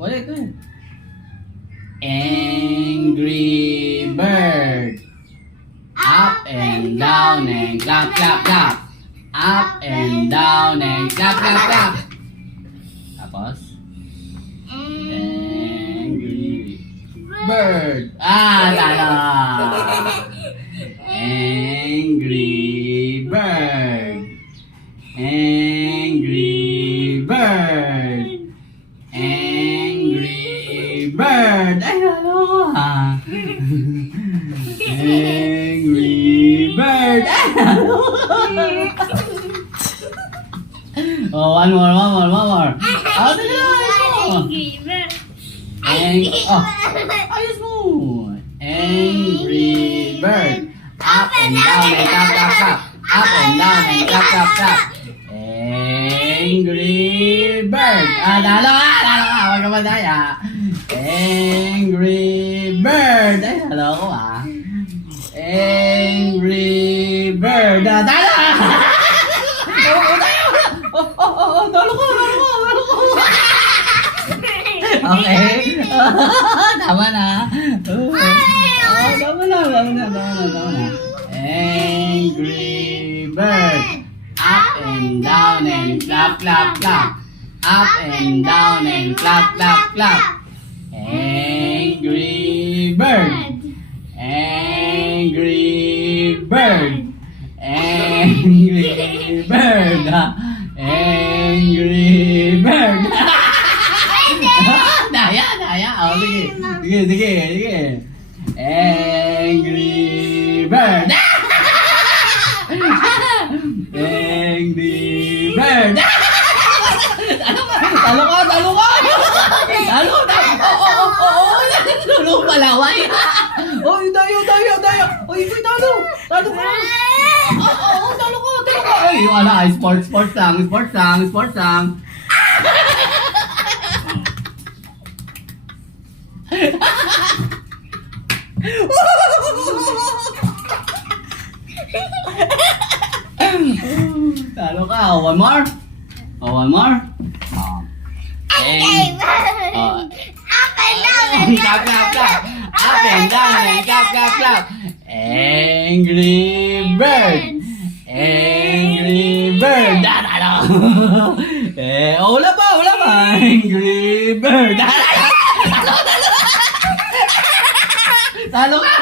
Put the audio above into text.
Ulit, ulit. Angry bird. Up and down and clap, clap, clap. Up and down and clap, clap, clap. Tapos? Angry bird. Talo. Angry bird. Angry bird. Angry bird. Ay, ano? Angry bird. Ay, ano? Oh, one more. Oh, sige na, ayos mo. Ayos mo. Angry bird. Up and down and clap, clap, clap. Up and down and clap, clap, clap. Angry bird. Talo ka. Huwag ka madaya. Angry bird. Ay, talo ko Angry bird. Talo ka. Talo ko. Okay. Tama na. Tama na. Angry bird. Up and down and clap, clap, clap. Up and down and clap, clap, clap. Angry bird. Angry bird. Angry bird. Angry bird. Daya. Oh, sige. Angry bird. Angry bird. Talo ka. Talo palaway. Oy, dayo. Oy, ikaw talo. Talo ka. Talo ka. Ay, wala. Sports lang. Talo ka. One more. Up and down and Clap. Up and down and clap. Angry bird. Talo. Wala pa. Angry bird. Talo ka.